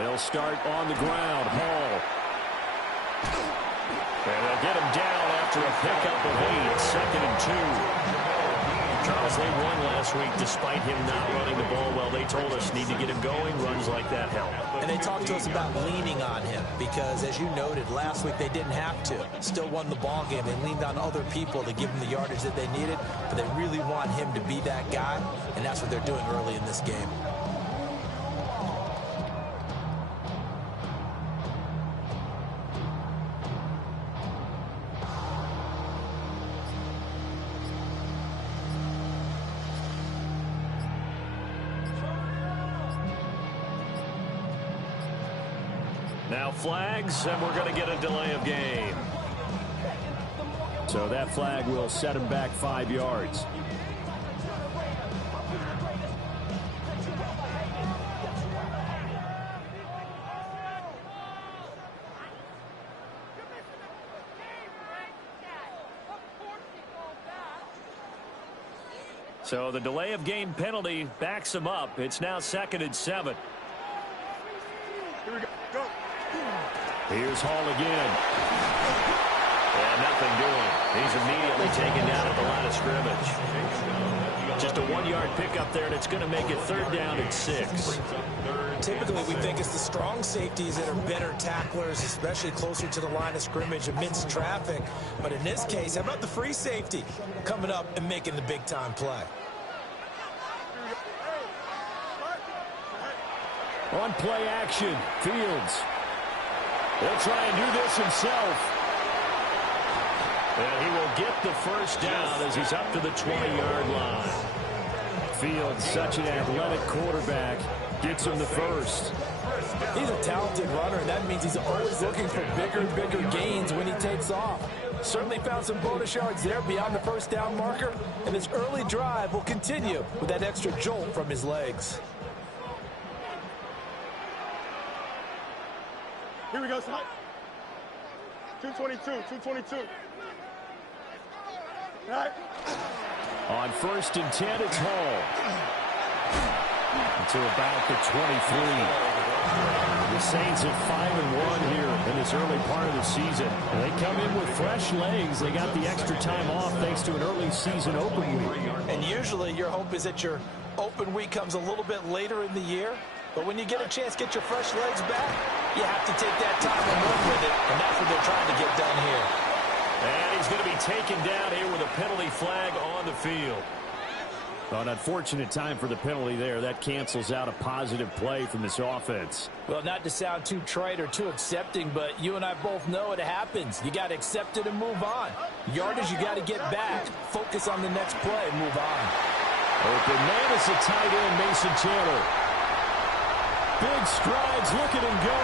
They'll start on the ground. Hall. And they'll get him down after a pickup of 8, 2nd and 2. Charles, they won last week despite him not running the ball well. They told us need to get him going. Runs like that help. And they talked to us about leaning on him because, as you noted, last week they didn't have to. Still won the ball game. They leaned on other people to give them the yardage that they needed, but they really want him to be that guy, and that's what they're doing early in this game. Now flags, and we're going to get a delay of game. So that flag will set him back 5 yards. So the delay of game penalty backs him up. It's now 2nd and 7. Here we go. Go. Here's Hall again. And nothing doing. He's immediately taken down at the line of scrimmage. Just a 1-yard pickup there, and it's going to make it 3rd down and 6. Typically, we think it's the strong safeties that are better tacklers, especially closer to the line of scrimmage amidst traffic. But in this case, how about the free safety coming up and making the big-time play? On play action, Fields. He'll try and do this himself. And he will get the first down as he's up to the 20-yard line. Fields, such an athletic quarterback, gets him the first. He's a talented runner, and that means he's always looking for bigger and bigger gains when he takes off. Certainly found some bonus yards there beyond the first down marker, and this early drive will continue with that extra jolt from his legs. Here we go, son. 222, 222. All right. On 1st and 10, it's Hall. To about the 23. The Saints at 5-1 here in this early part of the season. And they come in with fresh legs. They got the extra time off thanks to an early season open week. And usually your hope is that your open week comes a little bit later in the year. But when you get a chance to get your fresh legs back, you have to take that time and run with it. And that's what they're trying to get done here. And he's going to be taken down here with a penalty flag on the field. Well, an unfortunate time for the penalty there. That cancels out a positive play from this offense. Well, not to sound too trite or too accepting, but you and I both know it happens. You got to accept it and move on. Yardage you got to get back. Focus on the next play. Move on. Open man is the tight end, Mason Chandler. Big strides. Look at him go.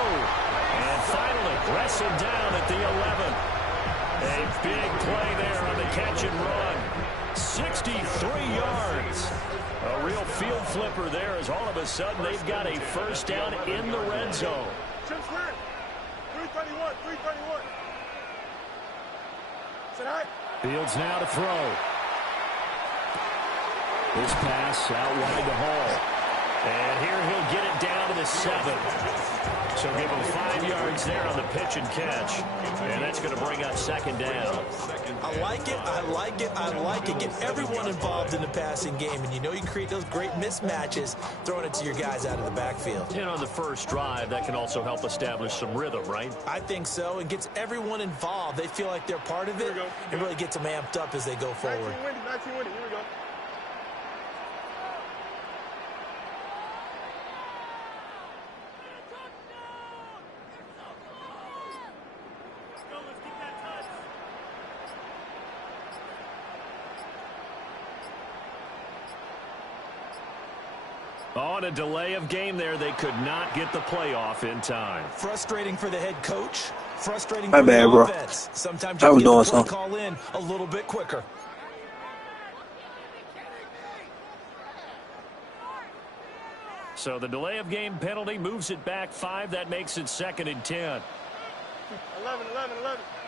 And finally wrestled down at the 11. A big play there on the catch and run. 63 yards. A real field flipper there as all of a sudden they've got a first down in the red zone. 321, 321. Sit high. Fields now to throw. This pass out wide to Hall. And here he'll get it down to the 7. So give him 5 yards there on the pitch and catch. And that's going to bring up 2nd down. I like it, I like it, I like it. Get everyone involved in the passing game. And you know you create those great mismatches throwing it to your guys out of the backfield. And on the first drive, that can also help establish some rhythm, right? I think so. And gets everyone involved. They feel like they're part of it and really gets them amped up as they go forward. 19 winning. Here we go. On a delay of game there, they could not get the playoff in time. Frustrating for the head coach. Frustrating My for bad, the bro. offense. Sometimes I you was get doing the play something. call in a little bit quicker. So the delay of game penalty moves it back 5. That makes it 2nd and 10. 11.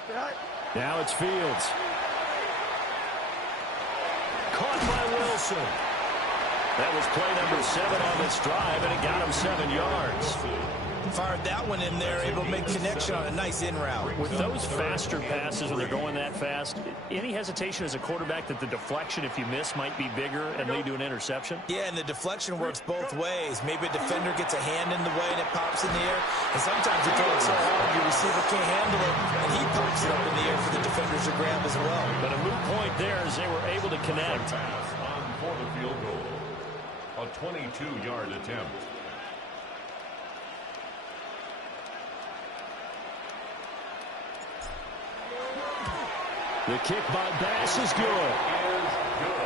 Sit high. Now it's Fields. Caught by Wilson. That was play number 7 on this drive, and it got him 7 yards. Fired that one in there, able to make connection on a nice in route. With those faster passes when they're going that fast, any hesitation as a quarterback that the deflection, if you miss, might be bigger and lead to an interception? Yeah, and the deflection works both ways. Maybe a defender gets a hand in the way and it pops in the air. And sometimes you throw it so hard your receiver can't handle it, and he pops it up in the air for the defenders to grab as well. But a moot point there as they were able to connect. Pass on for the field goal. A 22-yard attempt. The kick by Bass is good.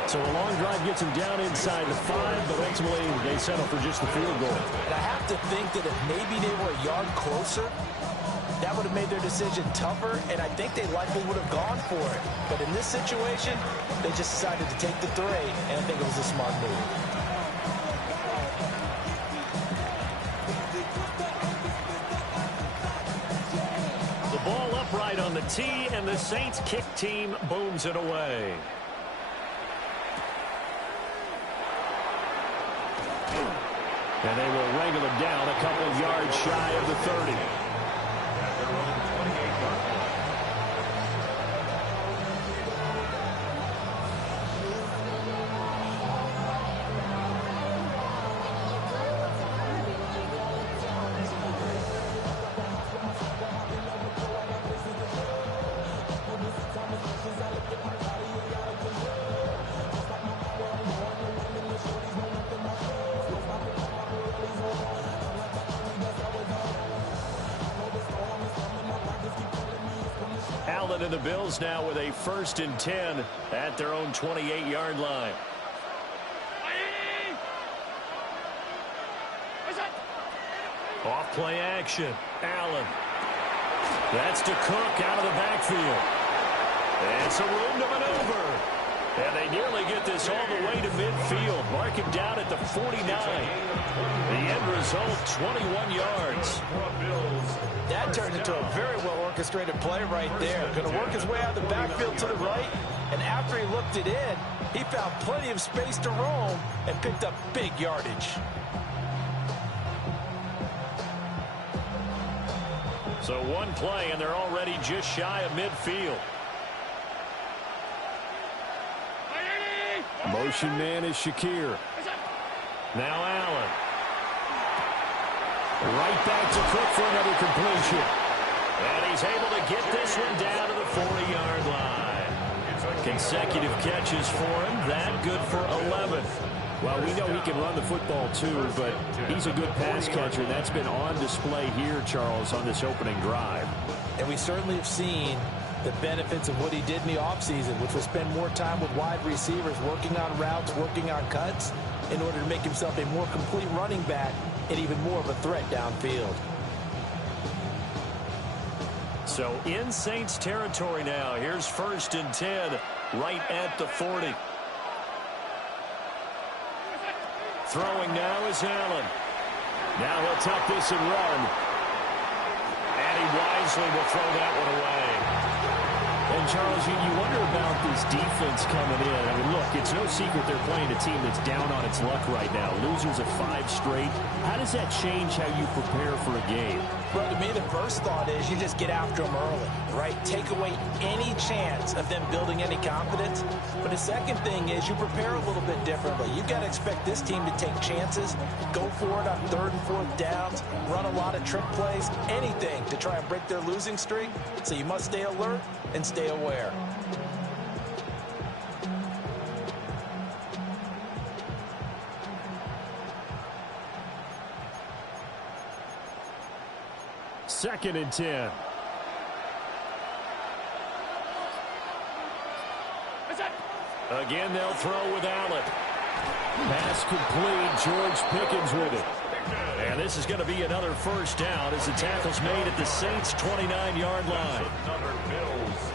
So a long drive gets him down inside the 5, but ultimately they settle for just the field goal. And I have to think that if maybe they were a yard closer, that would have made their decision tougher, and I think they likely would have gone for it. But in this situation, they just decided to take the 3, and I think it was a smart move. Ball upright on the tee, and the Saints kick team booms it away. And they will wrangle it down a couple of yards shy of the 30. At their own 28-yard line. And the Bills now with a 1st and 10 at their own 28-yard line. Off play action. Allen. That's to Cook out of the backfield. And some room to maneuver. And they nearly get this all the way to midfield. Mark him down at the 49. The end result, 21 yards. That turned into a very well-orchestrated play right there. Going to work his way out of the backfield to the right, and after he looked it in, he found plenty of space to roam and picked up big yardage. So one play, and they're already just shy of midfield. Motion man is Shakir. Now Allen. Right back to Cook for another completion. And he's able to get this one down to the 40-yard line. Consecutive catches for him. That good for 11. Well, we know he can run the football too, but he's a good pass catcher. That's been on display here, Charles, on this opening drive. And we certainly have seen the benefits of what he did in the offseason, which was spend more time with wide receivers, working on routes, working on cuts, in order to make himself a more complete running back and even more of a threat downfield. So in Saints territory now. Here's 1st and 10 right at the 40. Throwing now is Allen. Now he'll tuck this and run. And he wisely will throw that one away. And, Charles, you wonder about this defense coming in. I mean, look, it's no secret they're playing a team that's down on its luck right now. Losers of 5 straight. How does that change how you prepare for a game? Well, to me, the first thought is you just get after them early, right? Take away any chance of them building any confidence. But the second thing is you prepare a little bit differently. You've got to expect this team to take chances, go for it on 3rd and 4th downs, run a lot of trick plays, anything to try and break their losing streak. So you must stay alert and stay aware. Second and 10. Again, they'll throw with Allen. Pass complete. George Pickens with it. And this is going to be another 1st down as the tackle's made at the Saints' 29-yard line.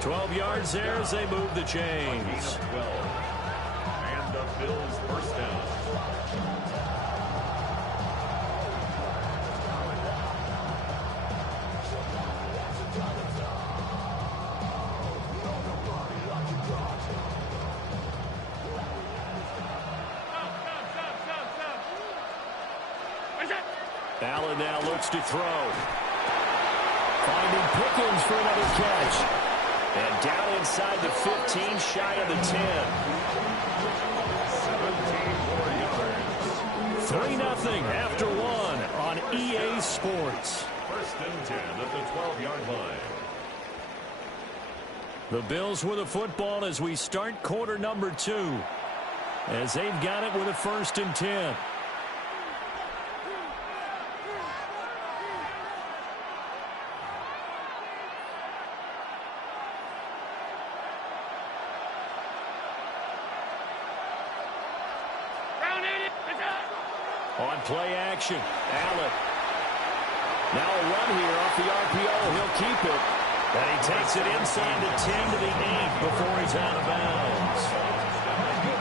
12 yards there as they move the chains. And the Bills' 1st down. Allen now looks to throw. Finding Pickens for another catch. And down inside the 15, shy of the 10. 3-0 after one on EA Sports. First and 10 at the 12-yard line. The Bills with the football as we start quarter number 2. As they've got it with a 1st and 10. On play action, Allen. Now a run here off the RPO. He'll keep it. And he takes it inside the 10 to the 8 before he's out of bounds.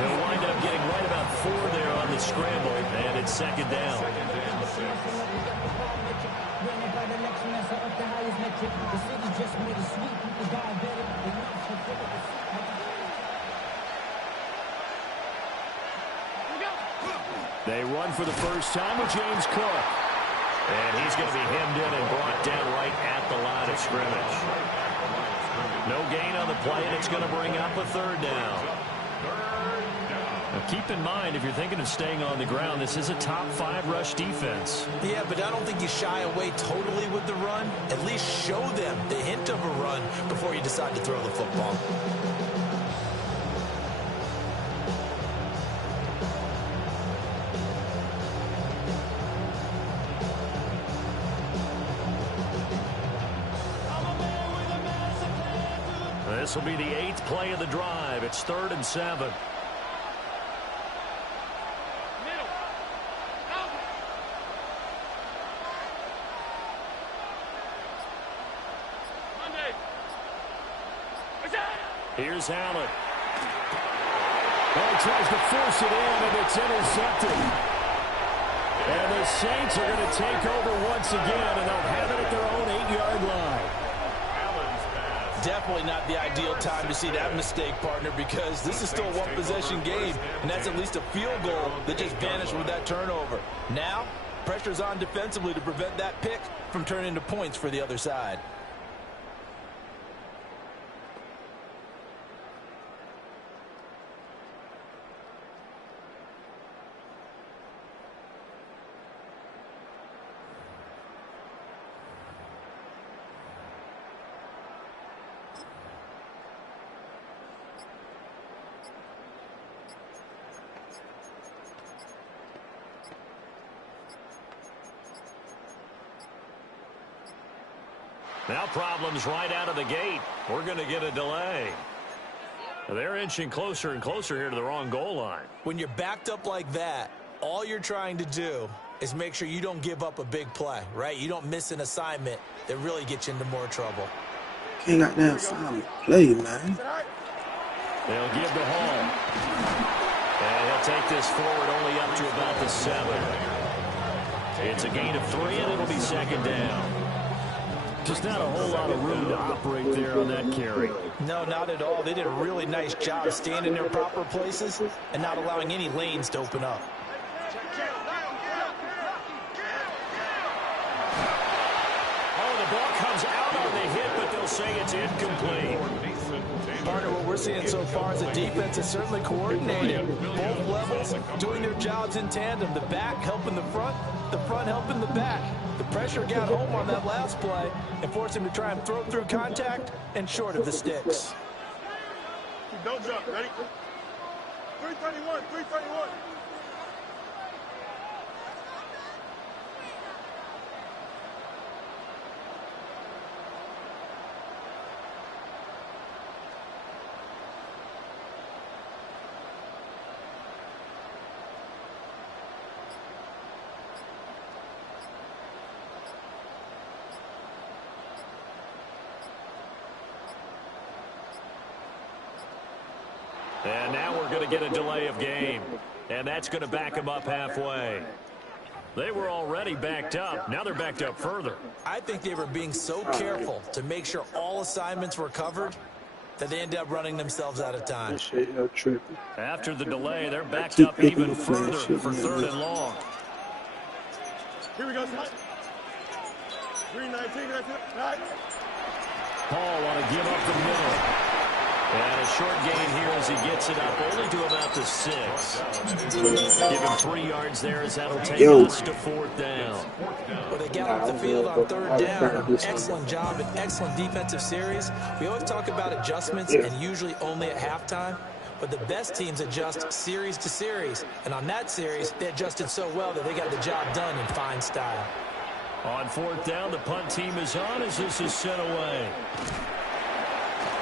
He'll wind up getting right about 4 there on the scramble. And it's 2nd down. They run for the first time with James Cook. And he's going to be hemmed in and brought down right at the line of scrimmage. No gain on the play, and it's going to bring up a 3rd down. Now keep in mind, if you're thinking of staying on the ground, this is a top 5 rush defense. Yeah, but I don't think you shy away totally with the run. At least show them the hint of a run before you decide to throw the football. This will be the 8th play of the drive. It's 3rd and 7. Here's Allen. He tries to force it in, and it's intercepted. And the Saints are going to take over once again, and they'll have it at their own 8-yard line. Definitely not the ideal time to see that mistake, partner, because this is still a one-possession game, and that's at least a field goal that just vanished with that turnover. Now, pressure's on defensively to prevent that pick from turning into points for the other side. Now problems right out of the gate. We're going to get a delay. They're inching closer and closer here to the wrong goal line. When you're backed up like that, all you're trying to do is make sure you don't give up a big play, right? You don't miss an assignment that really gets you into more trouble. Can't got that assignment play, man. They'll give the home. And he'll take this forward only up to about the 7. It's a gain of 3, and it'll be 2nd down. Just not a whole lot of room to operate there on that carry. No, not at all. They did a really nice job staying in their proper places and not allowing any lanes to open up. Oh, the ball comes out on the hit, but they'll say it's incomplete. Partner, what we're seeing so far is the defense is certainly coordinated. Both levels doing their jobs in tandem. The back helping the front helping the back. The pressure got home on that last play and forced him to try and throw through contact and short of the sticks. Don't jump. Ready? 331. 331. And now we're going to get a delay of game. And that's going to back them up halfway. They were already backed up. Now they're backed up further. I think they were being so careful to make sure all assignments were covered that they ended up running themselves out of time. After the delay, they're backed up even further for 3rd and long. Here we go, son. 319, right? Paul want to give up the middle. And a short gain here as he gets it up only to about the 6. Give him 3 yards there as that'll take us to 4th down. Well, they got off the field on 3rd down. Excellent job and excellent defensive series. We always talk about adjustments and usually only at halftime. But the best teams adjust series to series. And on that series, they adjusted so well that they got the job done in fine style. On 4th down, the punt team is on as this is sent away.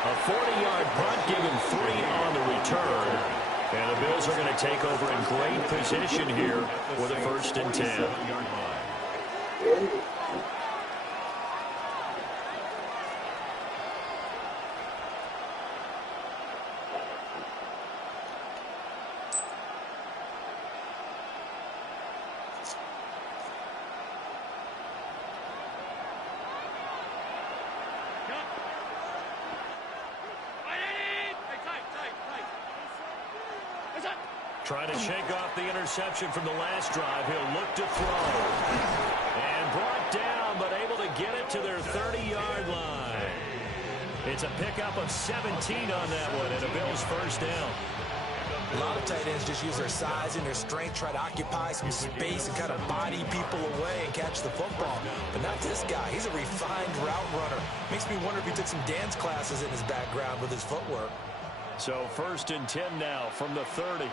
A 40-yard punt, giving 3 on the return. And the Bills are going to take over in great position here with a 1st and 10. Trying to shake off the interception from the last drive. He'll look to throw. And brought down, but able to get it to their 30-yard line. It's a pickup of 17 on that one, and a Bills 1st down. A lot of tight ends just use their size and their strength, try to occupy some space and kind of body people away and catch the football. But not this guy. He's a refined route runner. Makes me wonder if he took some dance classes in his background with his footwork. So 1st and 10 now from the 30.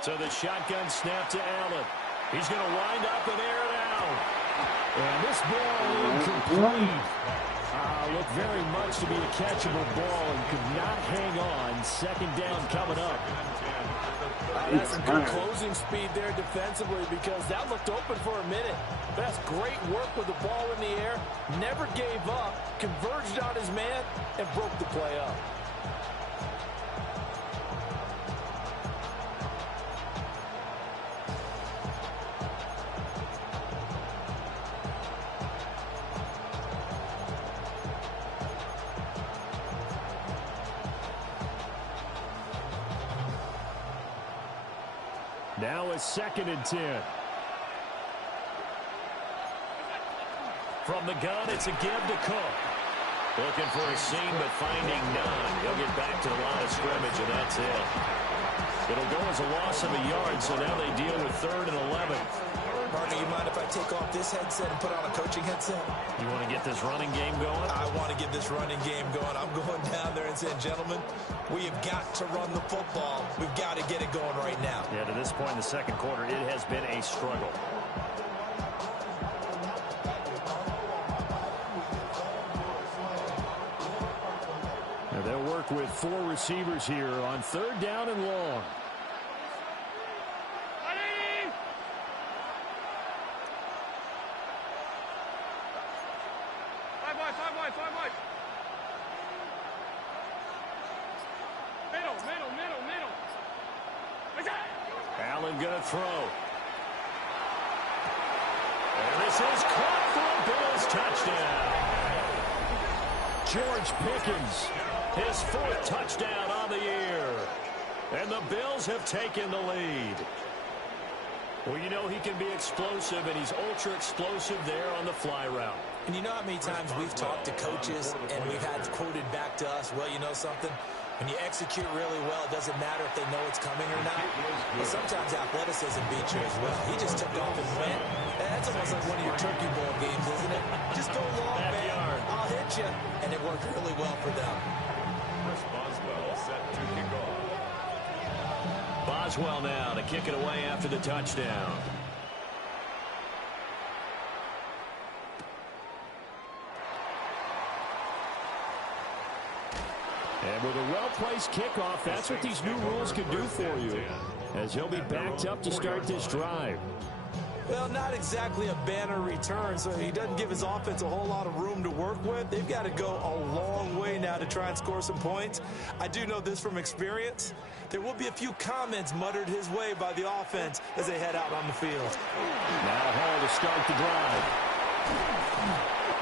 So the shotgun snap to Allen. He's going to wind up and air it out. And this ball incomplete. Looked very much to be a catchable ball and could not hang on. 2nd down coming up. That's some good closing speed there defensively because that looked open for a minute. That's great work with the ball in the air. Never gave up, converged on his man, and broke the play up. Now a 2nd and 10. From the gun, it's a give to Cook. Looking for a seam, but finding none. He'll get back to the line of scrimmage, and that's it. It'll go as a loss of a yard, so now they deal with 3rd and 11. Partner, you mind if I take off this headset and put on a coaching headset? You want to get this running game going? I want to get this running game going. I'm going down there and saying, gentlemen, we have got to run the football. We've got to get it going right now. Yeah, to this point in the 2nd quarter, it has been a struggle. Now they'll work with 4 receivers here on 3rd down and long. Allen gonna throw. And this is caught for a Bills touchdown. George Pickens, his 4th touchdown on the year. And the Bills have taken the lead. Well, you know he can be explosive, and he's ultra explosive there on the fly route. And you know how many times we've talked to coaches and we've had quoted back to us, well, you know something? When you execute really well, it doesn't matter if they know it's coming or not. But sometimes athleticism beats you as well. He just took off and went. That's almost like one of your Turkey Bowl games, isn't it? Just go long, man. I'll hit you. And it worked really well for them. Boswell set to kick off. Boswell now to kick it away after the touchdown. And with a well-placed kickoff, that's what these new rules can do for you, as he'll be backed up to start this drive. Well, not exactly a banner return, so he doesn't give his offense a whole lot of room to work with. They've got to go a long way now to try and score some points. I do know this from experience. There will be a few comments muttered his way by the offense as they head out on the field. Now Hall to start the drive.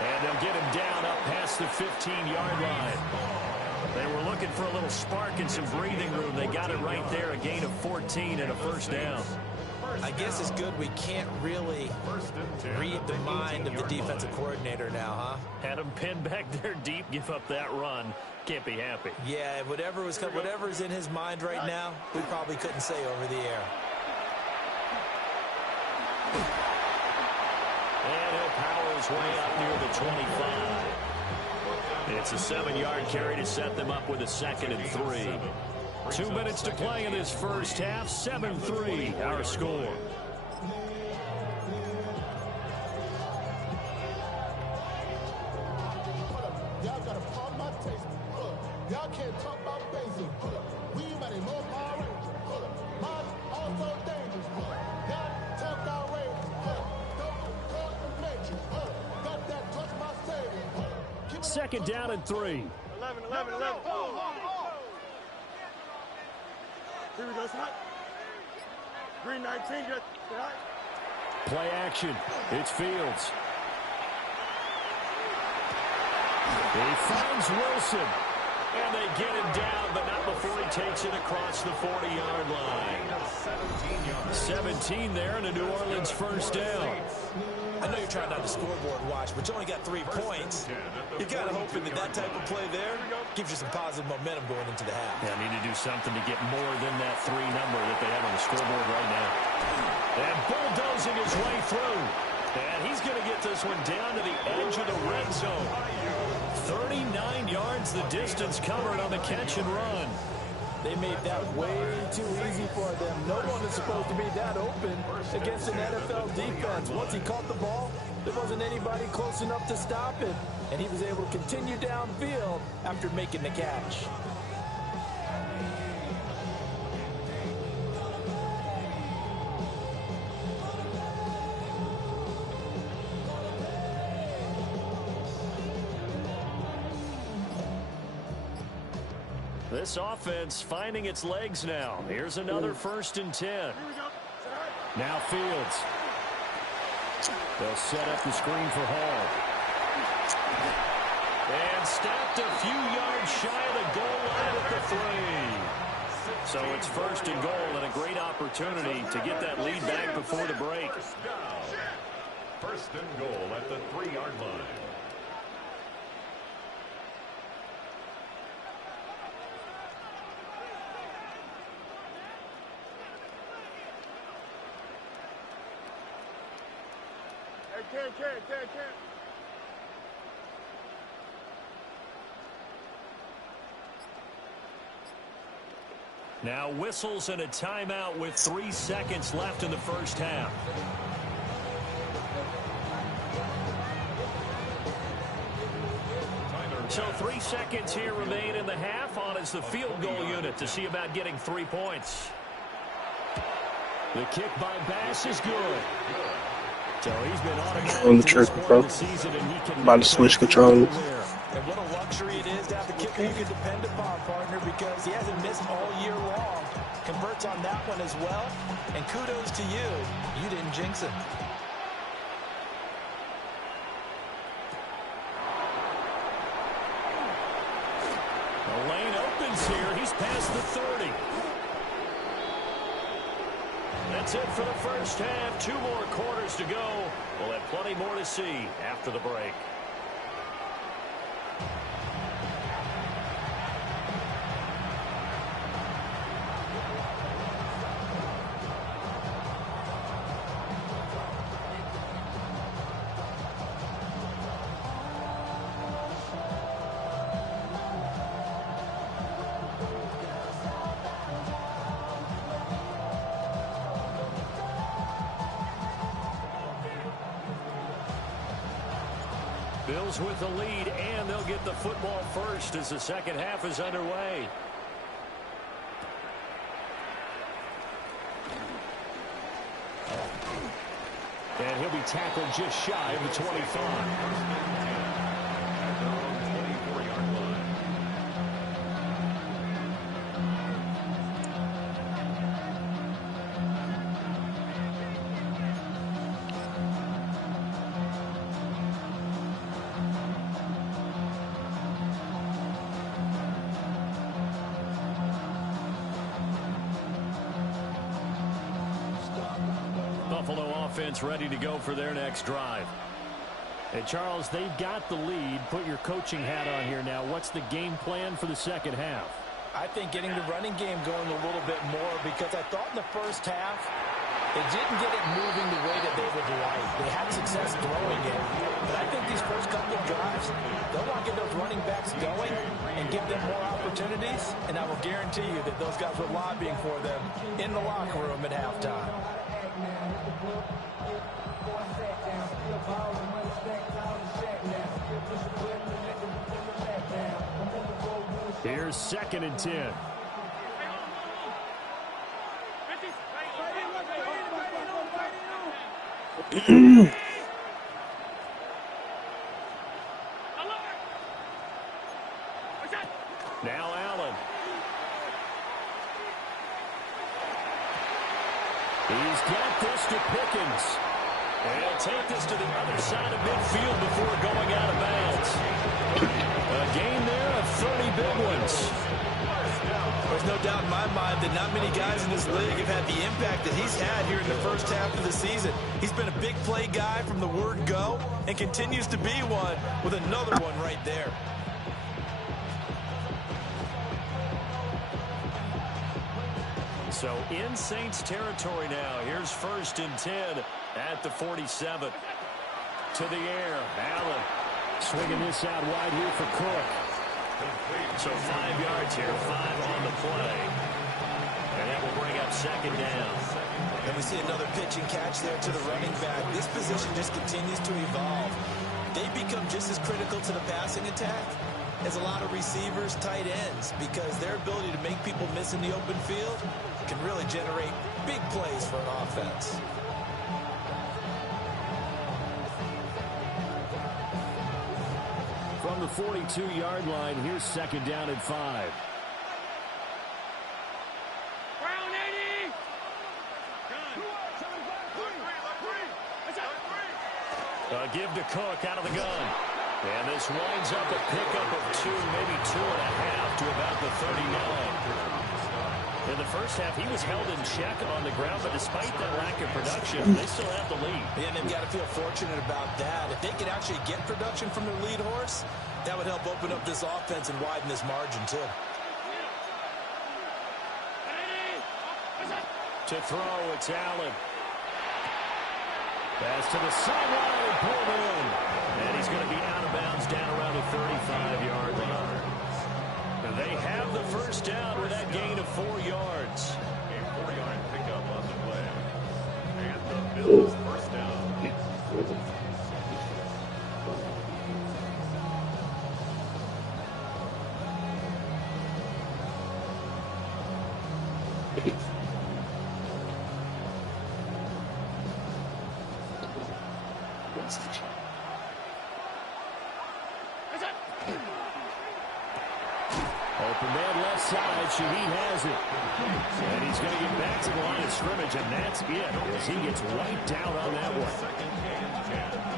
And they'll get him down up past the 15-yard line. They were looking for a little spark and some breathing room. They got it right there, a gain of 14 and a 1st down. I guess it's good we can't really read the mind of the defensive coordinator now, huh? Had him pinned back there deep, give up that run. Can't be happy. Yeah, whatever's in his mind right now, we probably couldn't say over the air. And he'll power his way up near the 25. It's a 7-yard carry to set them up with a 2nd and 3. 2 minutes to play in this first half. 7-3, our score. Y'all gotta pump my taste. Y'all can't talk about basic. We might more power. Mine also dangerous. Y'all talk outrageous. Don't call the matrix. Got that touch my savings. 2nd down and 3. 11. Here we go, Scott. Green 19, just Play action. It's Fields. He finds Wilson. And they get him down, but not before he takes it across the 40-yard line. 17 there and a New Orleans first down. I know you're trying not to scoreboard watch, but you only got 3 points. You're kind of hoping that type of play there gives you some positive momentum going into the half. Yeah, need to do something to get more than that 3 number that they have on the scoreboard right now. And bulldozing his way through. And he's going to get this one down to the edge of the red zone. 39 yards the distance covered on the catch and run. They made that way too easy for them. No one is supposed to be that open against an NFL defense. Once he caught the ball, there wasn't anybody close enough to stop it. And he was able to continue downfield after making the catch. This offense finding its legs now. Here's another 1st and 10. Now Fields. They'll set up the screen for Hall. And stopped a few yards shy of the goal line at the 3. So it's 1st and goal and a great opportunity to get that lead back before the break. 1st and goal at the 3-yard line. Can't. Now whistles and a timeout with 3 seconds left in the first half. So 3 seconds here remain in the half. On is the field goal unit to see about getting 3 points. The kick by Bass is good. So he's been On the trick, bro. About to switch controllers. And what a luxury it is to have a kicker you can depend upon, partner, because he hasn't missed all year long. Converts on that one as well. And kudos to you. You didn't jinx him. The lane opens here. He's past the 30. That's it for the first half. 2 more quarters to go. We'll have plenty more to see after the break. Bills with the lead, and they'll get the football first as the second half is underway. And he'll be tackled just shy of the 25. Buffalo offense ready to go for their next drive. Hey, Charles, they've got the lead. Put your coaching hat on here now. What's the game plan for the second half? I think getting the running game going a little bit more, because I thought in the first half they didn't get it moving the way that they would like. They had success throwing it, but I think these first couple of drives, they'll want to get those running backs going and give them more opportunities, and I will guarantee you that those guys were lobbying for them in the locker room at halftime. Here's 2nd and 10. Now Allen. He's got this to Pickens. And he'll take this to the other side of midfield before going out of bounds. A gain there of 30 big ones. There's no doubt in my mind that not many guys in this league have had the impact that he's had here in the first half of the season. He's been a big play guy from the word go and continues to be one with another one right there. So in Saints territory now. Here's 1st and 10 at the 47. To the air. Allen Swinging this out wide here for Cook. So 5 yards here, 5 on the play. And that will bring up 2nd down. And we see another pitch and catch there to the running back. This position just continues to evolve. They become just as critical to the passing attack as a lot of receivers, tight ends, because their ability to make people miss in the open field can really generate big plays for an offense. From the 42-yard line, here's 2nd down and 5. Give to Cook out of the gun. And this winds up a pickup of 2, maybe 2.5 to about the 39. In the first half, he was held in check on the ground, but despite that lack of production, they still have the lead. Yeah, and they've got to feel fortunate about that. If they could actually get production from their lead horse, that would help open up this offense and widen this margin, too. To throw, it's Allen. Pass to the sideline and pulled in. And he's going to be out of bounds down around the 35-yard line. They have the first down with that gain of 4 yards. A 4-yard pickup on the play. And the Bills first down. Open man left side. Shaheed has it. And he's going to get back to the line of scrimmage, and that's it as he gets right down on that one.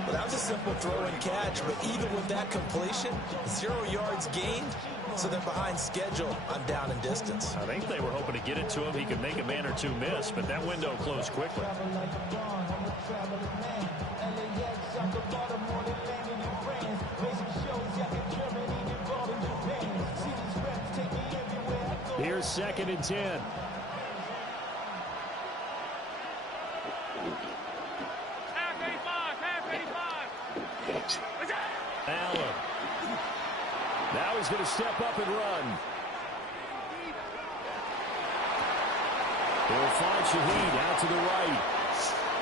Well, that was a simple throw and catch, but even with that completion, 0 yards gained, so they're behind schedule on down and distance. I think they were hoping to get it to him. He could make a man or two miss, but that window closed quickly. Here's 2nd and 10. Allen. Now he's going to step up and run. He'll find Shaheed out to the right.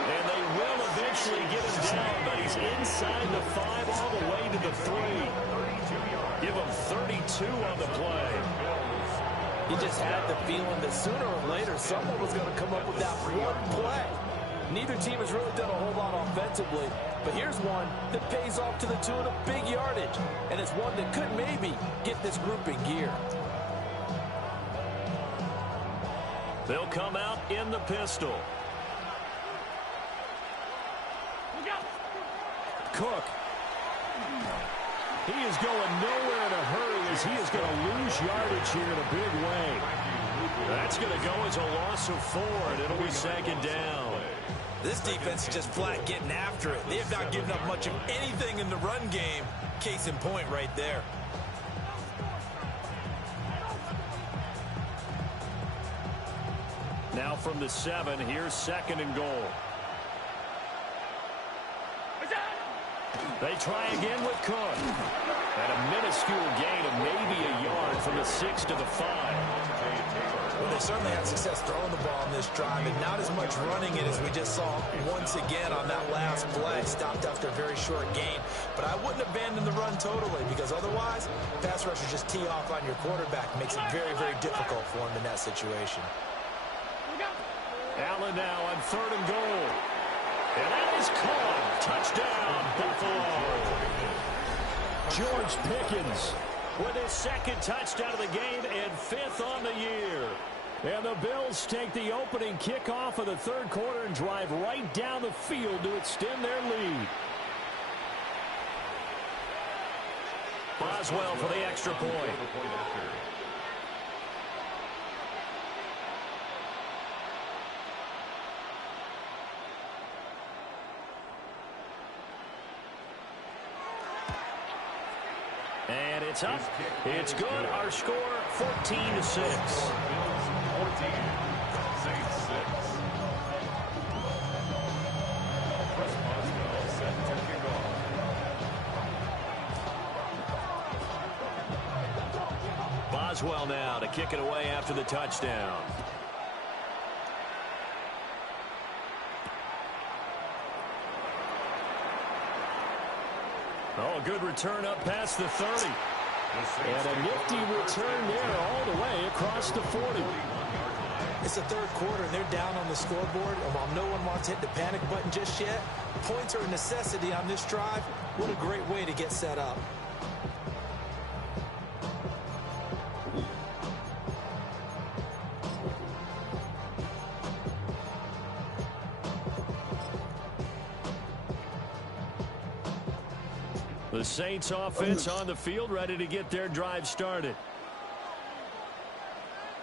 And they will eventually get him down, but he's inside the 5 all the way to the 3. Give him 32 on the play. You just had the feeling that sooner or later someone was going to come up with that one play. Neither team has really done a whole lot offensively, but here's one that pays off to the tune of big yardage, and it's one that could maybe get this group in gear. They'll come out in the pistol. Cook. He is going nowhere in a hurry as he is going to lose yardage here in a big way. That's going to go as a loss of 4, and it'll be 2nd down. This defense is just flat getting after it. They have not given up much of anything in the run game. Case in point right there. Now from the 7, here's 2nd and goal. They try again with Cook. At a minuscule gain of maybe a yard from the 6 to the 5. Well, they certainly had success throwing the ball on this drive, and not as much running it as we just saw once again on that last play. Stopped after a very short gain. But I wouldn't abandon the run totally, because otherwise, pass rushers just tee off on your quarterback. Makes it very, very difficult for him in that situation. Allen now on 3rd and goal. And that is caught. Touchdown, Buffalo. George Pickens with his 2nd touchdown of the game and 5th on the year. And the Bills take the opening kickoff of the 3rd quarter and drive right down the field to extend their lead. Boswell for the extra point. And it's up. It's good. Our score, 14-6. Boswell now to kick it away after the touchdown. Oh, a good return up past the 30. And a nifty return there all the way across the 40. It's the 3rd quarter, and they're down on the scoreboard. And while no one wants to hit the panic button just yet, points are a necessity on this drive. What a great way to get set up. The Saints offense on the field, ready to get their drive started.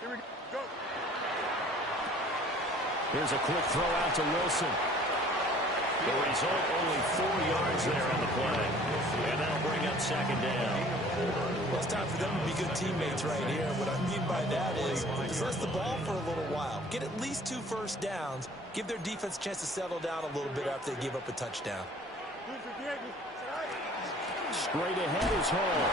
Here we go. Here's a quick throw out to Wilson. The result, only 4 yards there on the play. And that'll bring up 2nd down. Well, it's time for them to be good teammates right here. What I mean by that is possess the ball for a little while. Get at least 2 first downs. Give their defense a chance to settle down a little bit after they give up a touchdown. Straight ahead is Hall.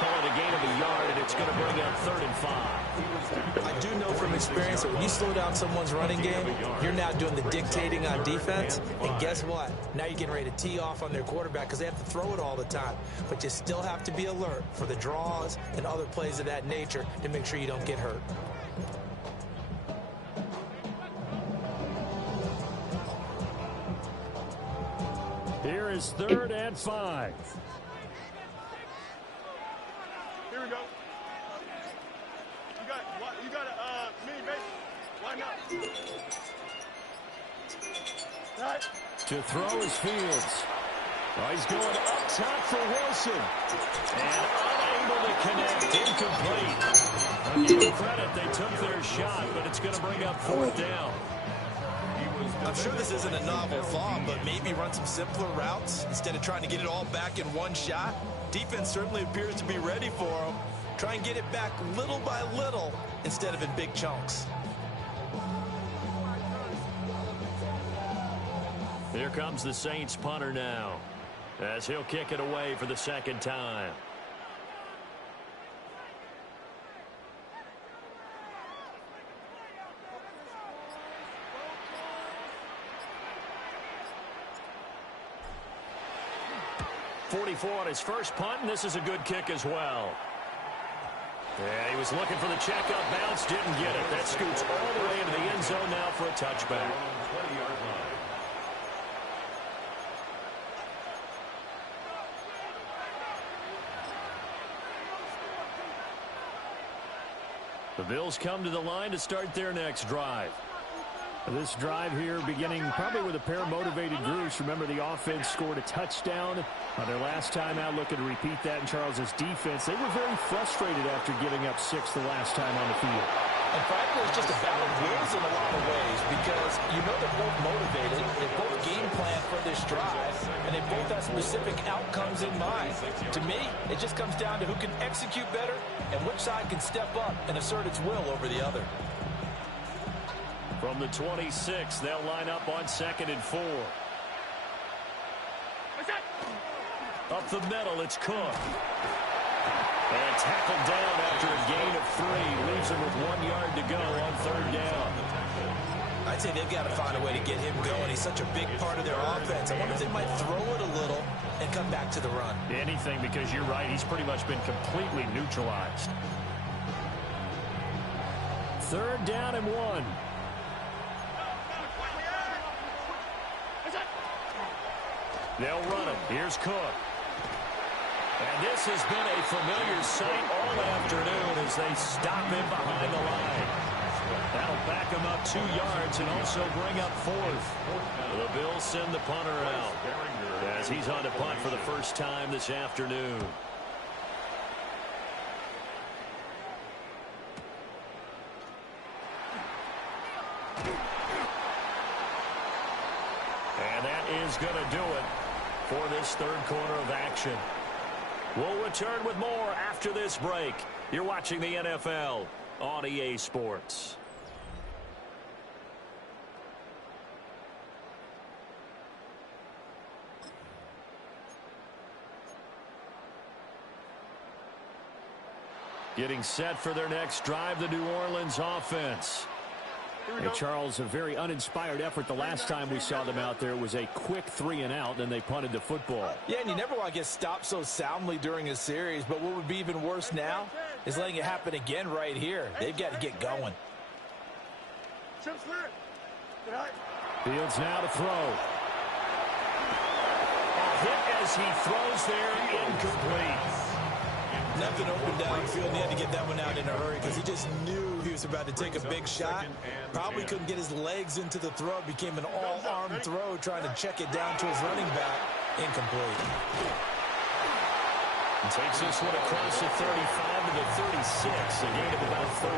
Call it a gain of a yard, and it's going to bring up 3rd and 5. I do know from experience that when you slow down someone's running game, you're now doing the dictating on defense. And guess what? Now you're getting ready to tee off on their quarterback because they have to throw it all the time. But you still have to be alert for the draws and other plays of that nature to make sure you don't get hurt. Here is 3rd and 5. Here we go. You got a mini base. Why not? Right. To throw is Fields. Oh, he's going up top for Wilson. And unable to connect. Incomplete. I'll give them credit. They took their shot, but it's going to bring up 4th down. I'm sure this isn't a novel thought, but maybe run some simpler routes instead of trying to get it all back in one shot. Defense certainly appears to be ready for them. Try and get it back little by little instead of in big chunks. Here comes the Saints punter now, as he'll kick it away for the 2nd time. On his first punt, and this is a good kick as well. Yeah, he was looking for the checkup bounce, didn't get it. That scoots all the way into the end zone now for a touchback. The Bills come to the line to start their next drive. This drive here beginning probably with a pair of motivated groups. Remember, the offense scored a touchdown on their last time out, looking to repeat that in Charles's defense. They were very frustrated after giving up 6 the last time on the field. And frankly, it's just a battle of wills in a lot of ways because you know they're both motivated, they both game plan for this drive, and they both have specific outcomes in mind. To me, it just comes down to who can execute better and which side can step up and assert its will over the other. From the 26, they'll line up on 2nd and 4. Up the middle, it's Cook. And tackled down after a gain of 3. Leaves him with 1 yard to go on 3rd down. I'd say they've got to find a way to get him going. He's such a big part of their offense. I wonder if they might throw it a little and come back to the run. Anything, because you're right. He's pretty much been completely neutralized. 3rd down and 1. They'll run it. Here's Cook. And this has been a familiar sight all afternoon as they stop him behind the line. That'll back him up 2 yards and also bring up 4th. The Bills send the punter out as he's on to punt for the first time this afternoon. And that is going to do it for this 3rd quarter of action. We'll return with more after this break. You're watching the NFL on EA Sports. Getting set for their next drive, the New Orleans offense. Hey, Charles, a very uninspired effort the last time we saw them out there. It was a quick 3 and out, and they punted the football. Yeah, and you never want to get stopped so soundly during a series, but what would be even worse now is letting it happen again right here. They've got to get going. Fields now to throw. A hit as he throws there, incomplete. Nothing open downfield, and he had to get that one out in a hurry because he just knew he was about to take a big shot. Probably couldn't get his legs into the throw. It became an all-arm throw trying to check it down to his running back. Incomplete. And takes this one across the 35 to the 36, a gain of about 4.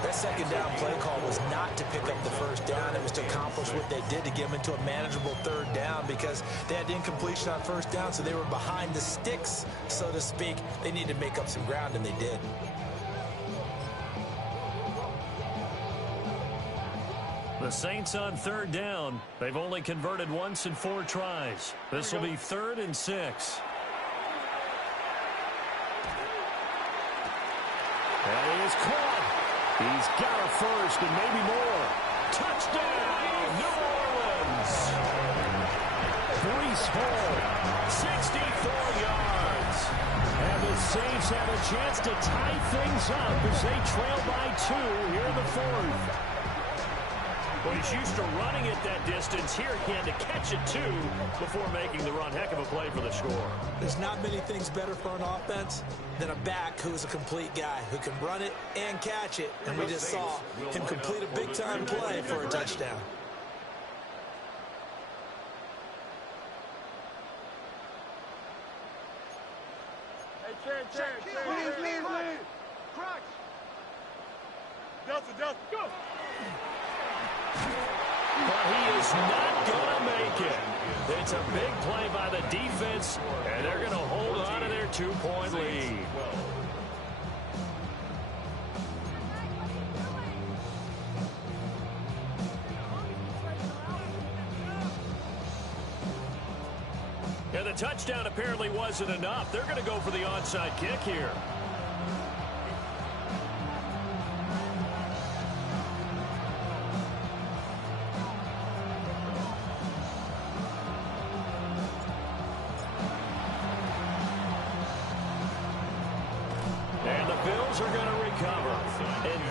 That 2nd down play call was not to pick up the 1st down. It was to accomplish what they did to get them into a manageable 3rd down because they had incompletion on 1st down, so they were behind the sticks, so to speak. They needed to make up some ground, and they did. The Saints on 3rd down. They've only converted once in 4 tries. This will be 3rd and 6. That is caught. He's got a first and maybe more. Touchdown, New Orleans. Breece Hall, 64 yards. And the Saints have a chance to tie things up as they trail by 2 here in the 4th. Well, he's used to running it that distance. Here he had to catch it, too, before making the run. Heck of a play for the score. There's not many things better for an offense than a back who's a complete guy, who can run it and catch it. And we just saw him complete a big-time play for a touchdown. Hey, Lead. Crotch. Delta, go. But he is not going to make it. It's a big play by the defense, and they're going to hold on to their 2-point lead. And the touchdown apparently wasn't enough. They're going to go for the onside kick here.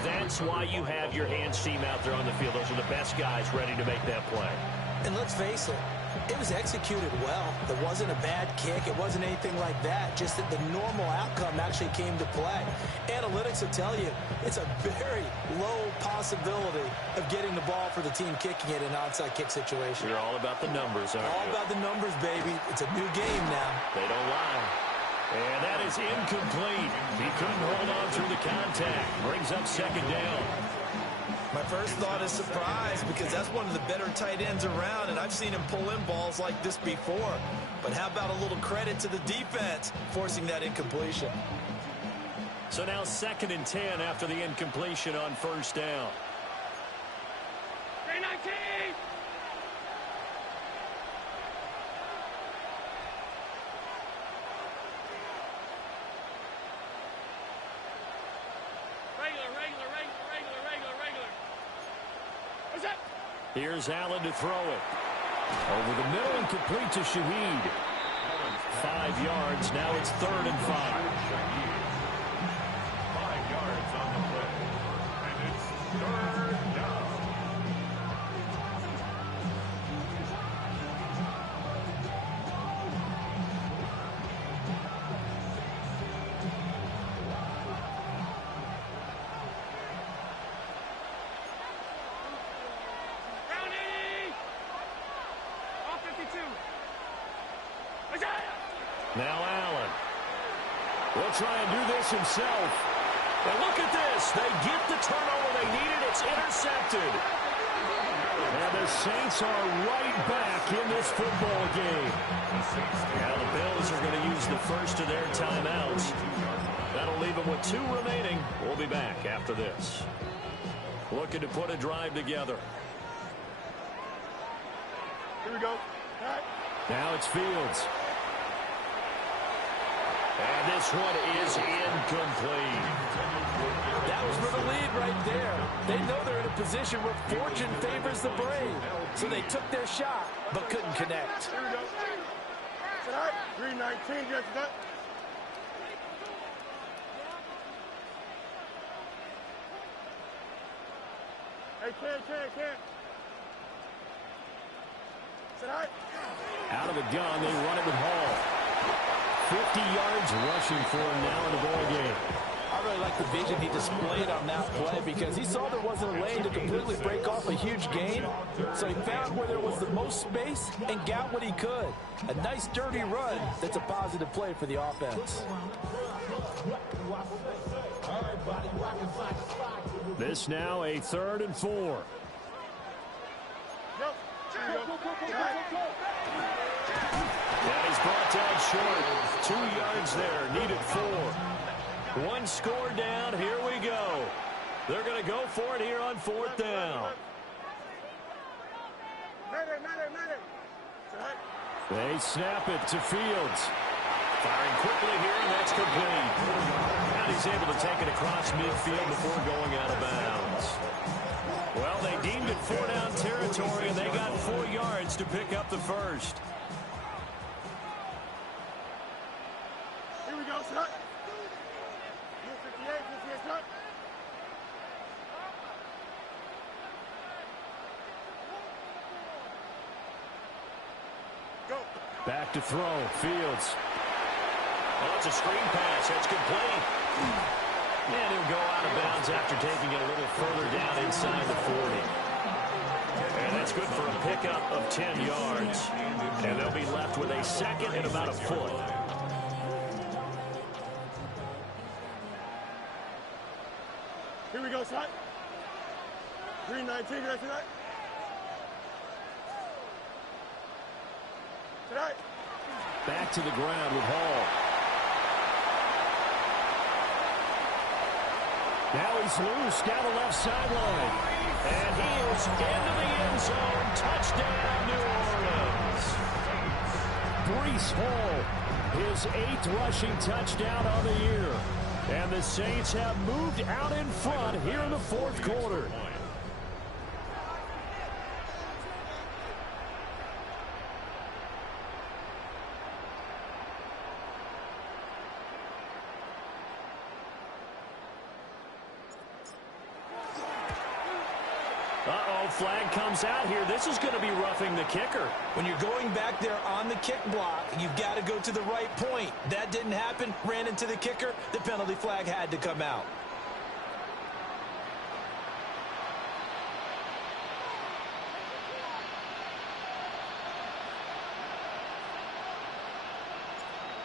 That's why you have your hands team out there on the field. Those are the best guys ready to make that play. And let's face it, it was executed well. There wasn't a bad kick. It wasn't anything like that. Just that the normal outcome actually came to play. Analytics will tell you it's a very low possibility of getting the ball for the team kicking it in an onside kick situation. You're all about the numbers, aren't you? All about the numbers, baby. It's a new game now. They don't lie. And that is incomplete. He couldn't hold on through the contact. Brings up second down. My first thought is surprise because that's one of the better tight ends around, and I've seen him pull in balls like this before. But how about a little credit to the defense forcing that incompletion? So now 2nd and 10 after the incompletion on first down. 319! Regular. What's that? Here's Allen to throw it. Over the middle and complete to Shaheed. 5 yards. Now it's 3rd and 5. 5 yards on the play. And it's 3rd down. Now Allen will try and do this himself. And look at this. They get the turnover they needed. It's intercepted. And the Saints are right back in this football game. Now the Bills are going to use the first of their timeouts. That'll leave them with 2 remaining. We'll be back after this. Looking to put a drive together. Here we go. Now it's Fields. And this one is incomplete. That was for the lead right there. They know they're in a position where fortune favors the brave. So they took their shot, but couldn't connect. Here we go. Tonight, 319, yes, that. Hey, Ken. Tonight. Out of the gun, they run it with Hall. 50 yards rushing for him now in the ball game. I really like the vision he displayed on that play because he saw there wasn't a lane to completely break off a huge gain. So he found where there was the most space and got what he could. A nice dirty run that's a positive play for the offense. This now a 3rd and 4. That is brought down short. 2 yards there. Needed 4. 1 score down. Here we go. They're going to go for it here on 4th down. They snap it to Fields. Firing quickly here, and that's complete. And he's able to take it across midfield before going out of bounds. Well, they deemed it 4-down territory, and they got 4 yards to pick up the first. Here we go, son. 58, son. Go. Back to throw. Fields. Oh, it's a screen pass. That's complete. And he'll go out of bounds after taking it a little further down inside the 40. And that's good for a pickup of 10 yards. And they'll be left with a 2nd and about a foot. Here we go, son. 319, did I see that? Tonight. Back to the ground with Hall. Now he's loose down the left sideline. And he is into the end zone. Touchdown, New Orleans. Breece Hall, his 8th rushing touchdown of the year. And the Saints have moved out in front here in the 4th quarter. Uh-oh, flag comes out here. This is going to be roughing the kicker. When you're going back there on the kick block, you've got to go to the right point. That didn't happen. Ran into the kicker. The penalty flag had to come out.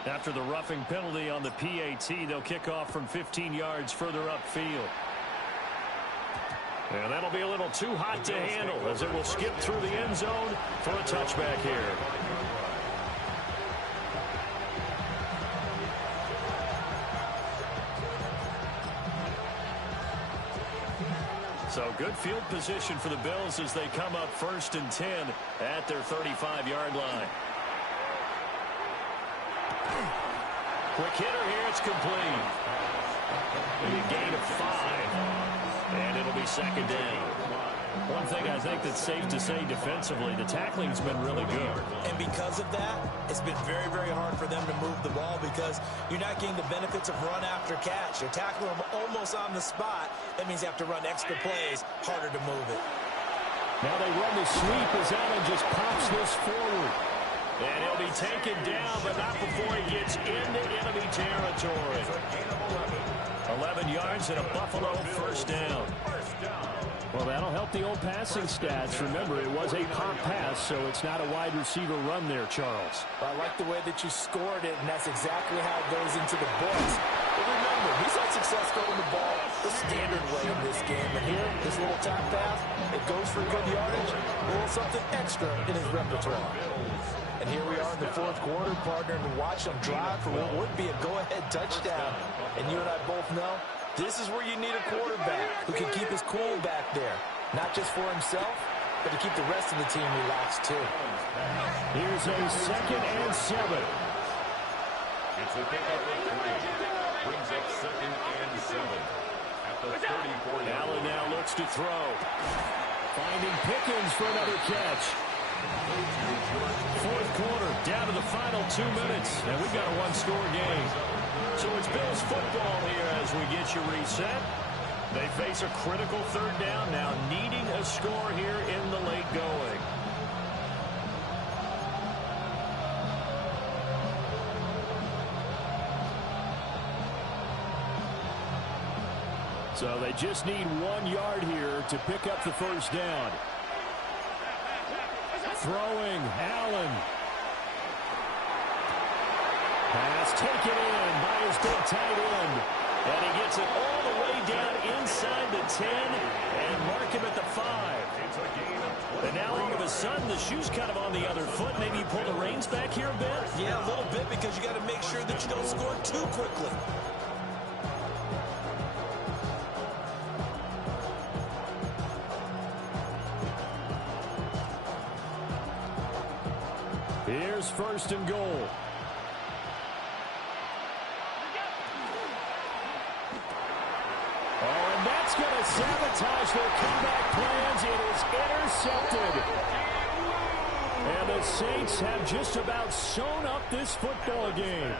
After the roughing penalty on the PAT, they'll kick off from 15 yards further upfield. And that'll be a little too hot to handle as it will skip through the end zone for a touchback here. So good field position for the Bills as they come up 1st and 10 at their 35-yard line. Quick hitter here, it's complete. A gain of 5, and it'll be 2nd down. One thing I think that's safe to say defensively, the tackling's been really good. And because of that, it's been very, very hard for them to move the ball because you're not getting the benefits of run after catch. You're tackling them almost on the spot. That means you have to run extra plays, harder to move it. Now they run the sweep as Allen just pops this forward. And he'll be taken down, but not before he gets into enemy territory. 11 yards and a Buffalo 1st down. Well, that'll help the old passing stats. Remember, it was a pop pass, so it's not a wide receiver run there, Charles. I like the way that you scored it, and that's exactly how it goes into the books. But remember, he's had success throwing the ball the standard way in this game. And here, this little top pass, it goes for good yardage, a little something extra in his repertoire. And here we are in the 4th quarter, partner, and watch him drive for what would be a go-ahead touchdown. And you and I both know this is where you need a quarterback who can keep his cool back there, not just for himself, but to keep the rest of the team relaxed too. Here's a 2nd and 7. It's a pickup of 3. Brings up 2nd and 7 at the 34. Allen now looks to throw. Finding Pickens for another catch. 4th quarter, down to the final 2 minutes, and we've got a 1-score game. So it's Bills football here as we get you reset. They face a critical 3rd down now, needing a score here in the late going. So they just need 1 yard here to pick up the 1st down. Throwing, Allen. Pass taken in by his big tight end. And he gets it all the way down inside the 10 and mark him at the 5. And now all of a sudden the shoe's kind of on the other foot. Maybe you pull the reins back here a bit? Yeah, a little bit because you got to make sure that you don't score too quickly. Here's 1st and goal. Oh, and that's going to sabotage their comeback plans. It is intercepted. And the Saints have just about sewn up this football game.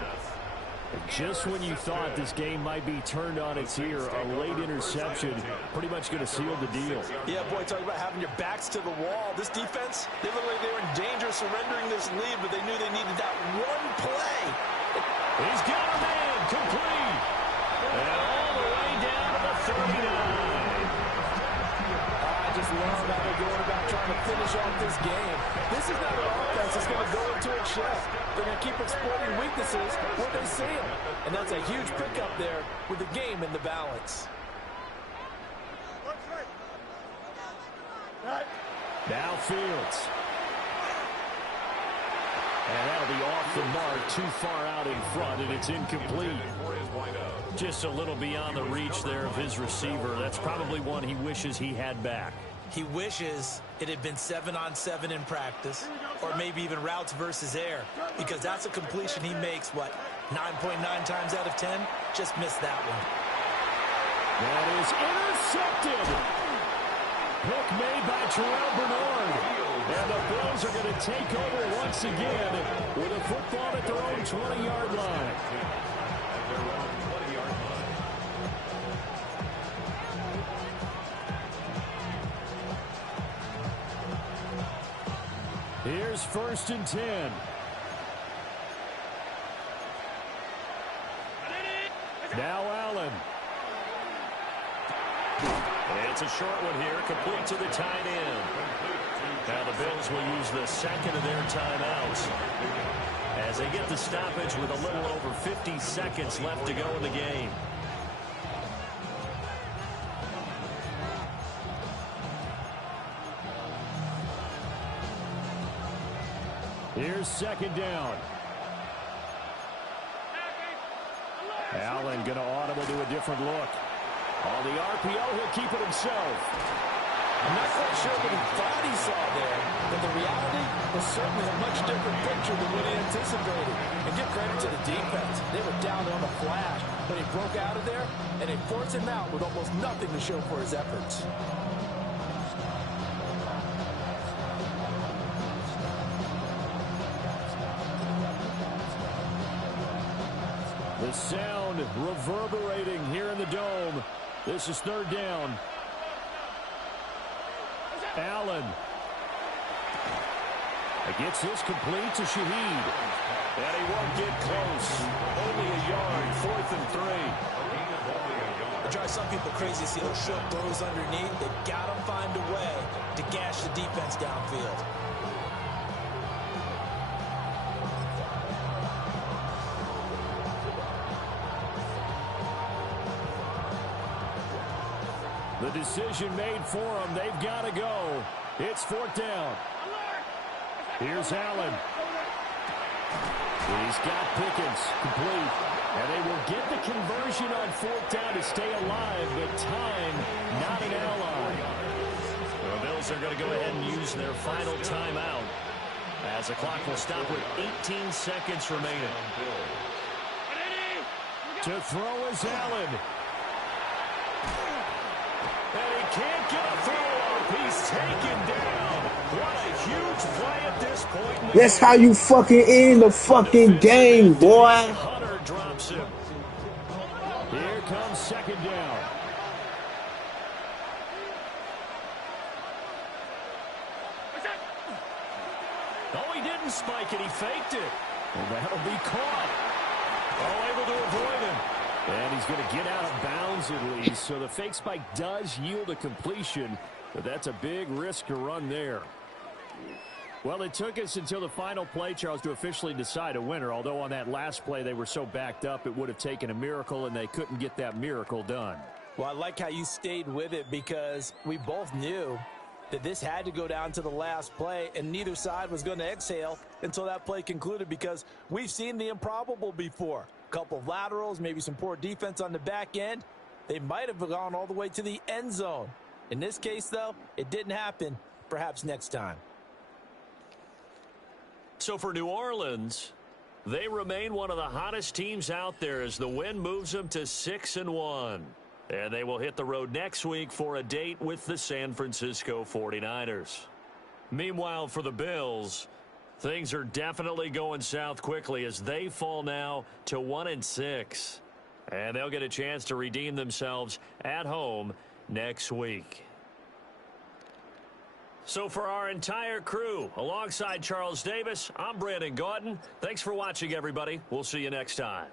Just when you thought this game might be turned on its ear, a late interception pretty much going to seal the deal. Yeah, boy, talking about having your backs to the wall. This defense, they looked like they were in danger of surrendering this lead, but they knew they needed that one play. He's got a man, complete. And all the way down to the 39. I just love how they're going about trying to finish off this game. This is not an offense that's going to go into a shell. They're going to keep exploiting weaknesses where they see them. And that's a huge pickup there with the game in the balance. Now Fields. And that'll be off the mark, too far out in front, and it's incomplete. Just a little beyond the reach there of his receiver. That's probably one he wishes he had back. He wishes it had been 7-on-7 in practice, or maybe even routes versus air, because that's a completion he makes, 9.9 times out of 10? Just missed that one. That is intercepted. Pick made by Terrell Bernard. And the Bills are going to take over once again with a football at their own 20-yard line. Here's 1st and 10. Now Allen. It's a short one here, complete to the tight end. Now the Bills will use the second of their timeouts as they get the stoppage with a little over 50 seconds left to go in the game. Here's second down. Allen going to audible to a different look. On the RPO, he'll keep it himself. I'm not quite sure what he thought he saw there, but the reality was certainly a much different picture than what he anticipated. And give credit to the defense. They were down on the flash, but he broke out of there, and they forced him out with almost nothing to show for his efforts. The sound reverberating here in the dome. This is third down. Allen gets this complete to Shaheed. And he won't get close. Only a yard, 4th and 3. It drives some people crazy to see those short throws underneath. They got to find a way to gash the defense downfield. The decision made for them. They've got to go. It's 4th down. Here's Allen. He's got Pickens complete. And they will get the conversion on 4th down to stay alive, but time not an ally. The Bills are going to go ahead and use their final timeout as the clock will stop with 18 seconds remaining. To throw is Allen. And he can't get a throw off. He's taken down. What a huge play at this point. That's how you fucking end the fucking game, boy. Hunter drops him. Here comes second down. Oh, he didn't spike it. He faked it. And that'll be caught. Oh, able to avoid him. And he's going to get out of bounds at least. So the fake spike does yield a completion, but that's a big risk to run there. Well, it took us until the final play, Charles, to officially decide a winner. Although on that last play they were so backed up, it would have taken a miracle, and they couldn't get that miracle done. Well, I like how you stayed with it because we both knew that this had to go down to the last play, and neither side was going to exhale until that play concluded because we've seen the improbable before. A couple of laterals, maybe some poor defense on the back end. They might have gone all the way to the end zone. In this case, though, it didn't happen. Perhaps next time. So for New Orleans, they remain one of the hottest teams out there as the win moves them to 6-1. And they will hit the road next week for a date with the San Francisco 49ers. Meanwhile, for the Bills, things are definitely going south quickly as they fall now to 1-6. And they'll get a chance to redeem themselves at home next week. So for our entire crew, alongside Charles Davis, I'm Brandon Gaudin. Thanks for watching, everybody. We'll see you next time.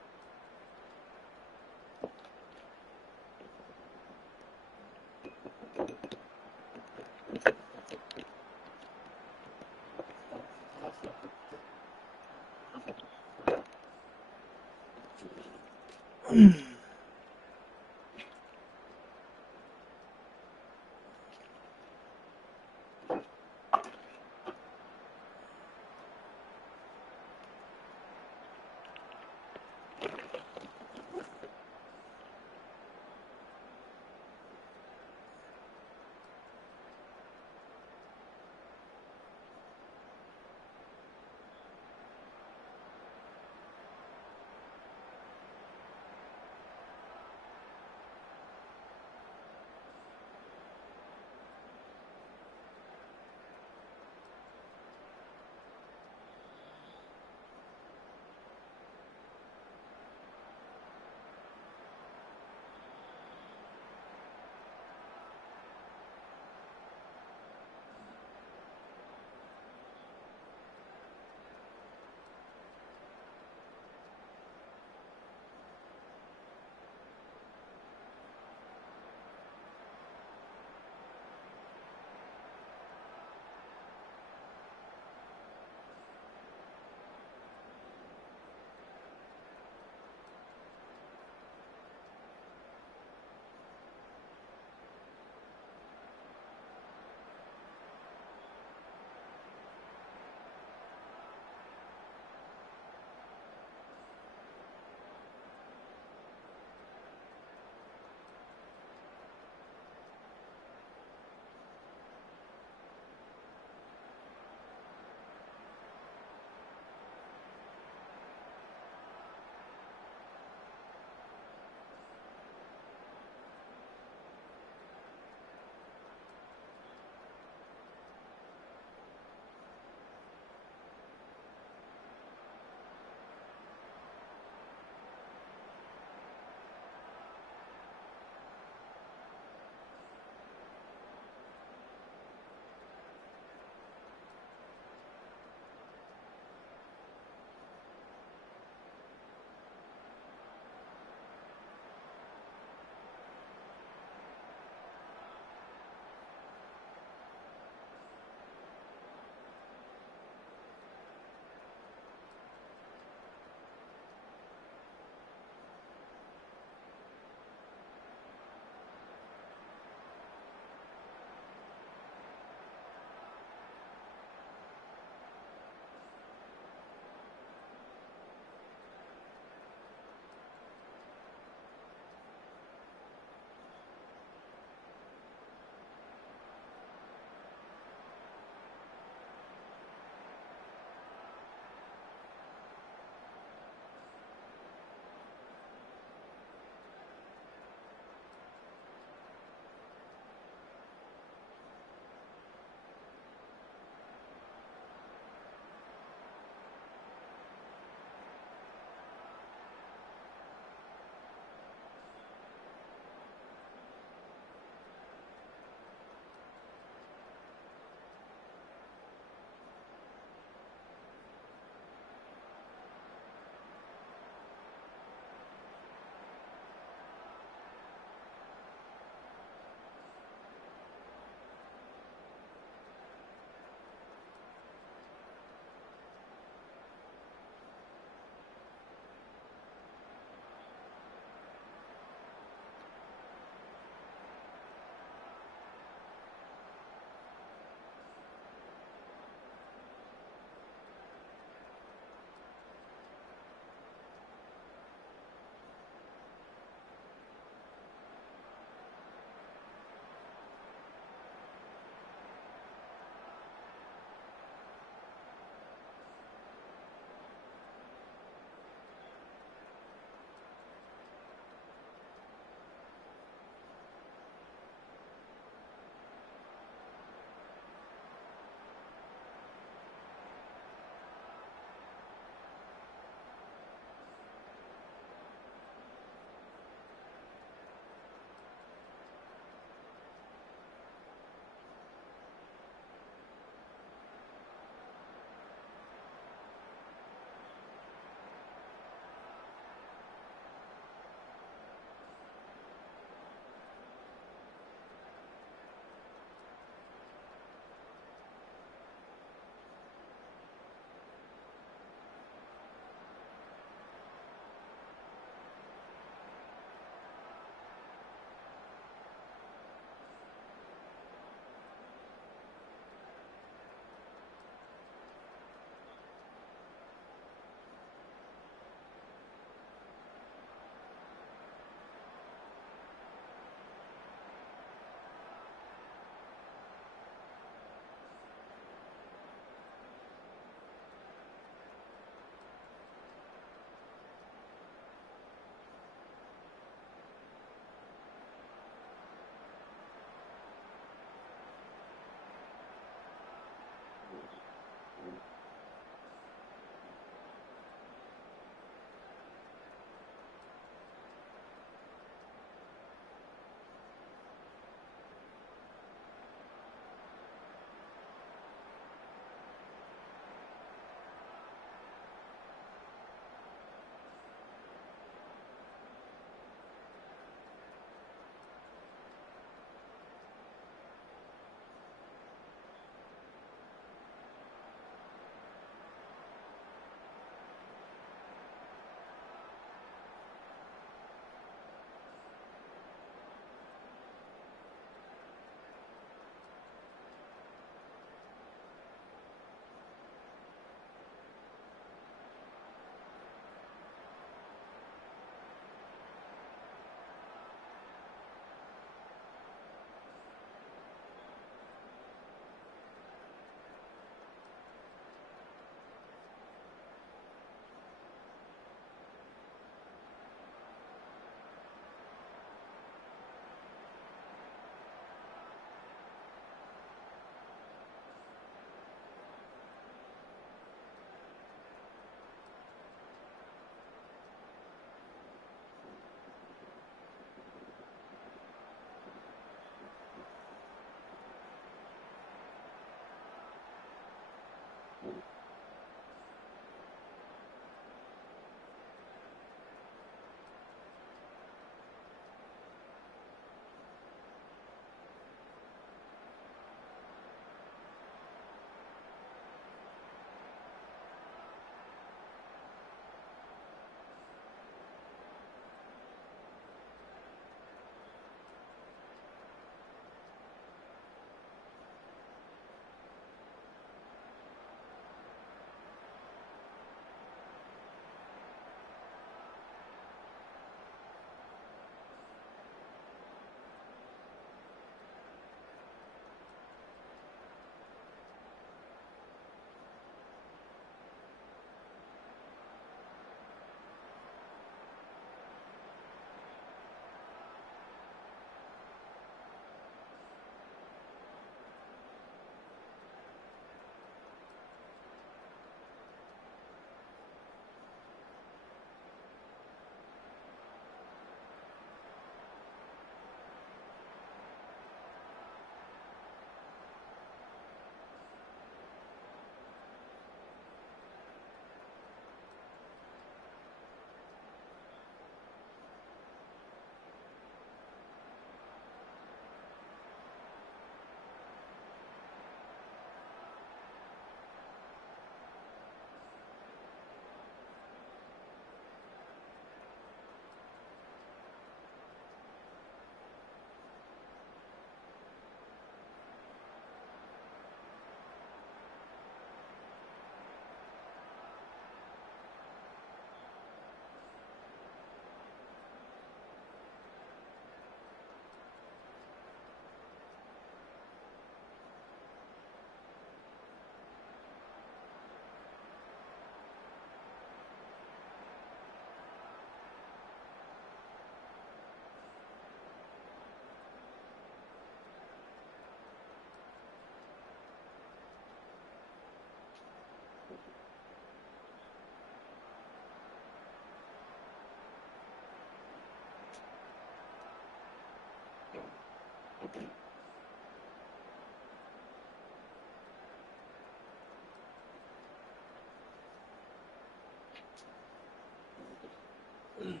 Mm.